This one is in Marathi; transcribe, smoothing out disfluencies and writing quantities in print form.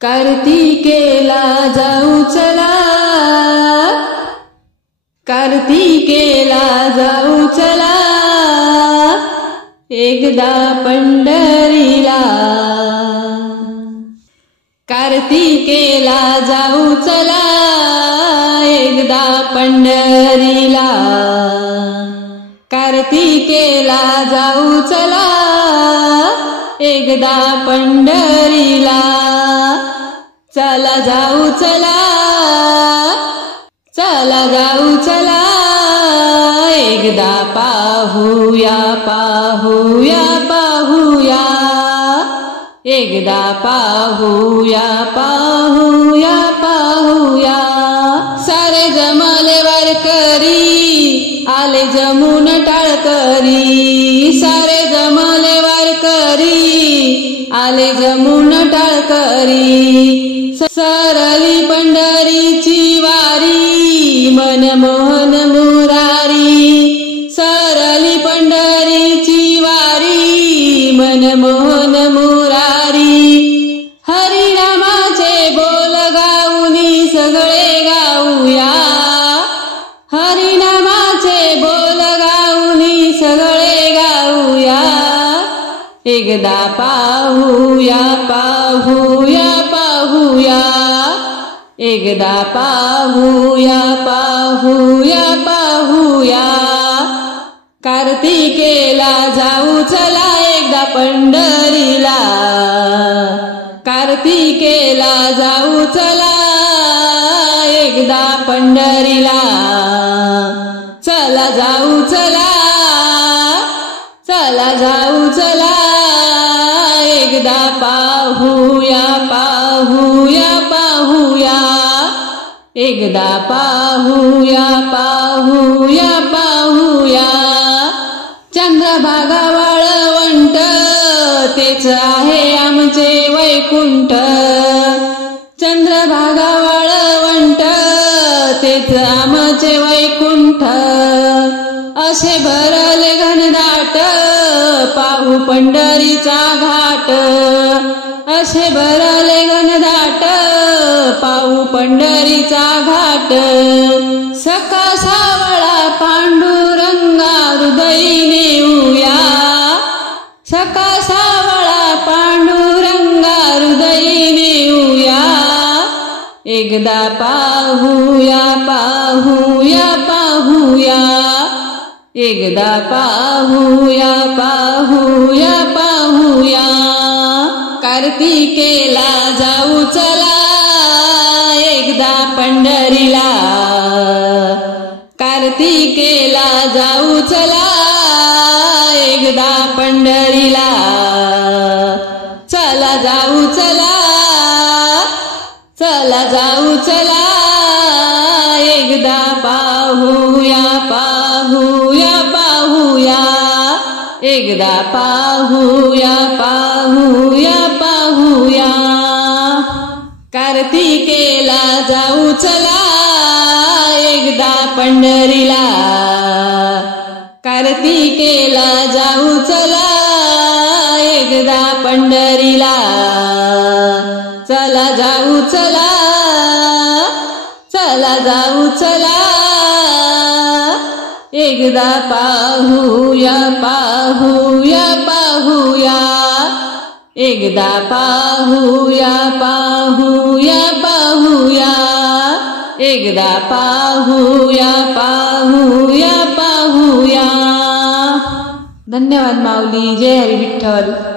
कार्तिकेला जाऊ चला, कार्तिकेला जाऊ चला, एकदा पंढरीला। कार्तिकेला जाऊ चला, एकदा पंढरीला। कार्तिकेला जाऊ चला, एकदा पंढरीला। चला जाऊ चला, चला जाऊ चला, एकदा पाहूया पाहूया पाहूया, एकदा पाहूया पाहूया पाहूया। सारे जमले वारकरी, आले जमून टाळकरी। सारे जमले वारकरी, आले जमून टाळकरी। सरली पंढरीची वारी, मनमोहन मुरारी। सरली पंढरीची वारी, मनमोहन मुरारी। हरिनामाचे बोल गाऊनी सगळे गाऊया, हरिनामाचे बोल गाऊनी सगळे गाऊया। एकदा पाहूया पाहूया पाहूया, एकदा पाहूया पाहूया पाहूया। कार्तिकेला जाऊ चला, एकदा पंढरीला। कार्तिकेला जाऊ चला, एकदा पंढरीला। चला जाऊ चला, चला जाऊ चला, एकदा पाहूया पाहूया पाहूया, एकदा पाहूया पाहूया पाहूया। चंद्रभागा वाळवंट, तेच आहे आमचे वैकुंठ। चंद्रभागा वाळवंट, तेच आमचे वैकुंठ। असे भरले घनदाट, पाहू पंढरीचा घाट। असे भरले घनदाट, पाहू पंढरीचा घाट। सखा सावळा पांडुरंगा, हृदयी नेऊया। सखा सावळा पांडुरंगा, हृदयी नेऊया। एकदा पाहूया पाहूया पाहूया, एकदा पाहूया पाहूया पाहूया। कार्तिकेला जाऊ चला, एकदा पंढरीला। कार्तिकेला जाऊ चला, एकदा पंढरीला। चला जाऊ चला, चला जाऊ चला, एकदा पाहूया पाहूया पाहूया, एकदा पाहूया पाहूया पाहूया। कार्तिकेला जाऊ चला, एकदा पंढरीला। कार्तिकेला जाऊ चला, एकदा पंढरीला। चला जाऊ चला, चला जाऊ चला, एकदा पाहूया पाहूया पाहूया, एकदा पाहूया पाहूया पाहूया, एकदा पाहूया पाहूया पाहूया। धन्यवाद माऊली। जय हरी विठ्ठल।